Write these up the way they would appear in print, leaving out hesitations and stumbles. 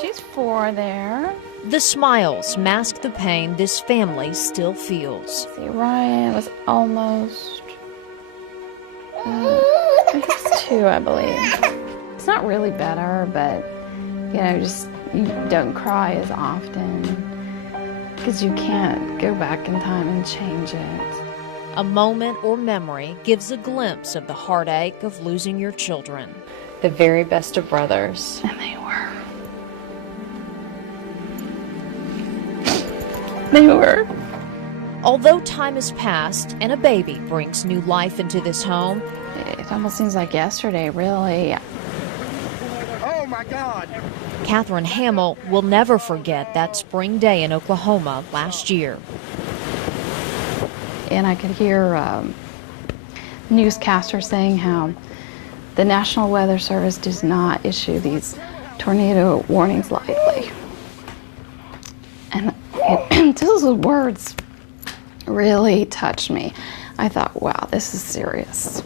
She's 4 there. The smiles mask the pain this family still feels. See, Ryan was almost, he was 2, I believe. It's not really better, but, just you don't cry as often because you can't go back in time and change it. A moment or memory gives a glimpse of the heartache of losing your children. The very best of brothers. And they were. They were. Although time has passed and a baby brings new life into this home, It almost seems like yesterday, really. Oh my God! Catherine Hamill will never forget that spring day in Oklahoma last year. And I could hear newscasters saying how the National Weather Service does not issue these tornado warnings lightly. And those words really touched me. I thought, wow, this is serious.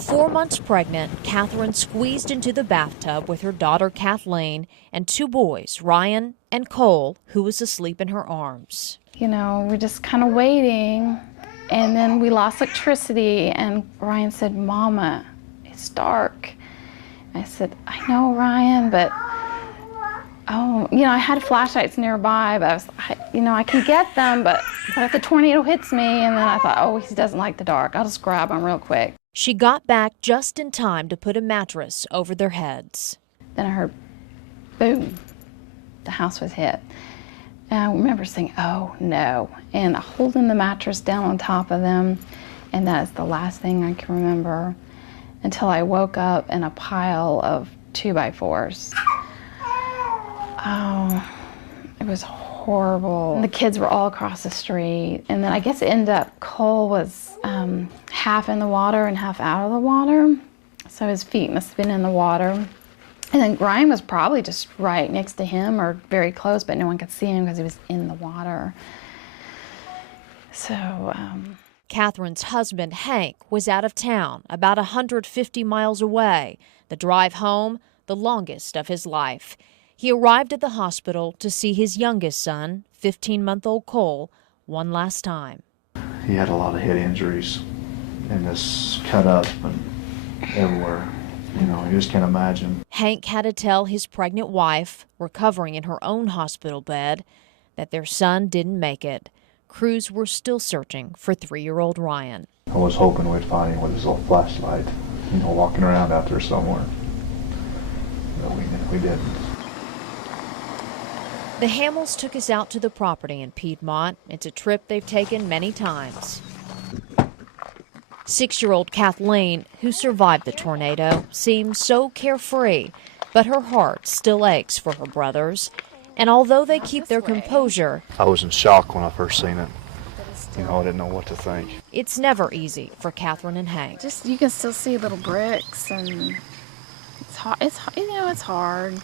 4 months pregnant, Catherine squeezed into the bathtub with her daughter Kathleen and 2 boys, Ryan and Cole, who was asleep in her arms. We're just kind of waiting, and then we lost electricity, and Ryan said, Mama, it's dark. I said, I know, Ryan, but, I had flashlights nearby, but I can get them, but if the tornado hits me, and then I thought, he doesn't like the dark. I'll just grab them real quick. She got back just in time to put a mattress over their heads. Then I heard, boom, the house was hit. And I remember saying, oh no, and holding the mattress down on top of them, and that is the last thing I can remember until I woke up in a pile of 2x4s. Oh, it was horrible. And the kids were all across the street, and then I guess it ended up Cole was half in the water and half out of the water, so his feet must have been in the water. And then Ryan was probably just right next to him or very close, but no one could see him because he was in the water. So, Catherine's husband, Hank, was out of town, about 150 miles away. The drive home, the longest of his life. He arrived at the hospital to see his youngest son, 15-month-old Cole, one last time. He had a lot of head injuries and this cut up and everywhere. You just can't imagine. Hank had to tell his pregnant wife, recovering in her own hospital bed, that their son didn't make it. Crews were still searching for 3-year-old Ryan. I was hoping we'd find him with his little flashlight, walking around out there somewhere. But we didn't. The Hamills took us out to the property in Piedmont. It's a trip they've taken many times. 6-year-old Kathleen, who survived the tornado, seems so carefree, but her heart still aches for her brothers. And although they keep their composure, I was in shock when I first seen it. I didn't know what to think. It's never easy for Catherine and Hank. just you can still see little bricks, and it's hard. It's hard.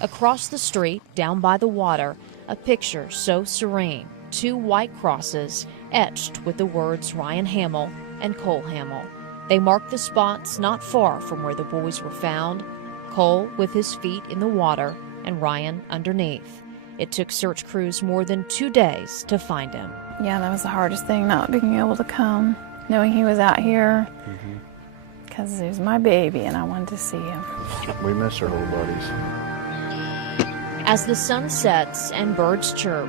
Across the street, down by the water, a picture so serene. 2 white crosses etched with the words Ryan Hamill and Cole Hamill. They mark the spots not far from where the boys were found, Cole with his feet in the water and Ryan underneath. It took search crews more than 2 days to find him. Yeah, that was the hardest thing, not being able to come, knowing he was out here, because he was my baby and I wanted to see him. We miss our little buddies. As the sun sets and birds chirp,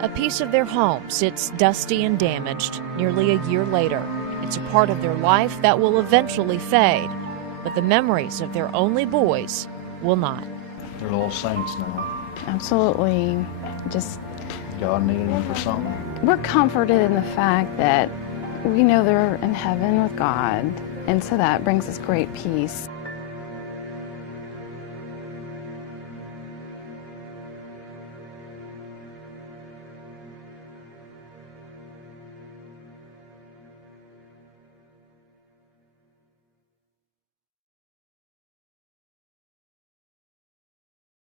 a piece of their home sits dusty and damaged nearly a year later. It's a part of their life that will eventually fade, but the memories of their only boys will not. They're little saints now. Absolutely. Just, God needed them for something. we're comforted in the fact that we know they're in heaven with God, and so that brings us great peace.